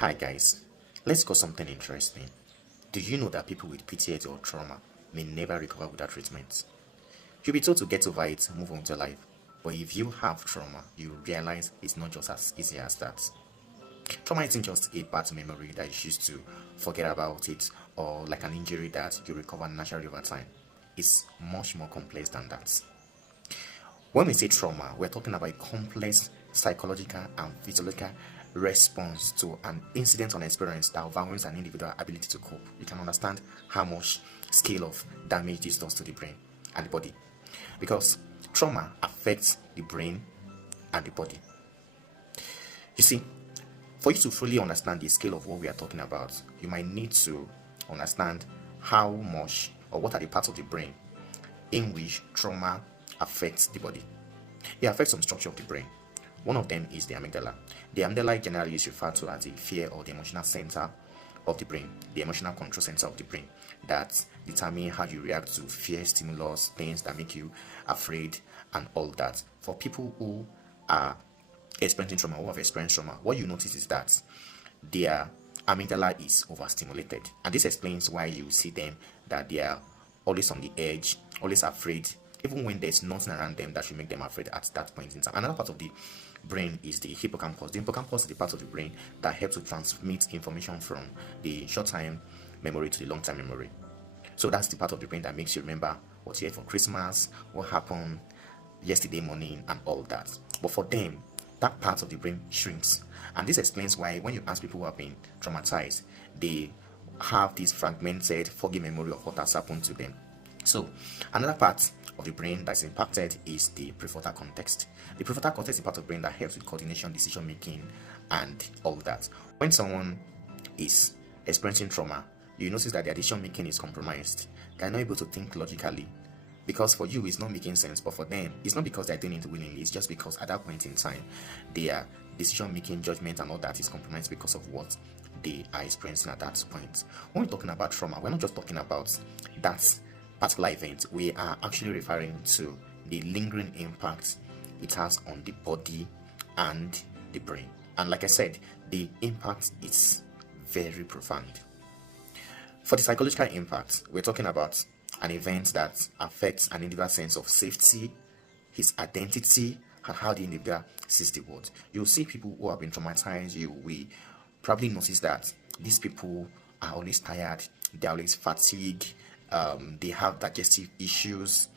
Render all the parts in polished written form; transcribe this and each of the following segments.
Hi guys, let's go something interesting. Do you know that people with PTSD or trauma may never recover without treatment? You'll be told to get over it, move on with your life. But if you have trauma, you realize it's not just as easy as that. Trauma isn't just a bad memory that you choose to forget about it, or like an injury that you recover naturally over time. It's much more complex than that. When we say trauma, we're talking about a complex psychological and physiological response to an incident or experience that overwhelms an individual's ability to cope. You can understand how much scale of damage this does to the brain and the body. Because trauma affects the brain and the body. You see, for you to fully understand the scale of what we are talking about, you might need to understand how much or what are the parts of the brain in which trauma affects the body. It affects some structure of the brain. One of them is the amygdala. The amygdala generally is referred to as the fear or the emotional center of the brain, the emotional control center of the brain that determine how you react to fear stimulus, things that make you afraid, and all that. For people who are experiencing trauma, who have experienced trauma, what you notice is that their amygdala is overstimulated, and this explains why you see them that they are always on the edge, always afraid, even when there's nothing around them that should make them afraid at that point in time. Another part of the brain is the hippocampus. The hippocampus is the part of the brain that helps to transmit information from the short-time memory to the long-time memory. So that's the part of the brain that makes you remember what you ate for Christmas, what happened yesterday morning, and all that. But for them, that part of the brain shrinks. And this explains why when you ask people who have been traumatized, they have this fragmented, foggy memory of what has happened to them. So another part of the brain that's impacted is the prefrontal cortex. The prefrontal cortex is the part of the brain that helps with coordination, decision making, and all that. When someone is experiencing trauma, you notice that their decision making is compromised. They're not able to think logically because for you it's not making sense, but for them it's not because they're doing it willingly. It's just because at that point in time their decision making, judgment, and all that is compromised because of what they are experiencing at that point. When we're talking about trauma, we're not just talking about that particular event. We are actually referring to the lingering impact it has on the body and the brain. And like I said, the impact is very profound. For the psychological impact, we're talking about an event that affects an individual's sense of safety, his identity, and how the individual sees the world. You'll see people who have been traumatized, you will probably notice that these people are always tired, they're always fatigued, they have digestive issues,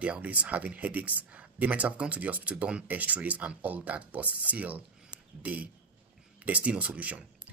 they are always having headaches. They might have gone to the hospital, done x-rays and all that, but still there's still no solution.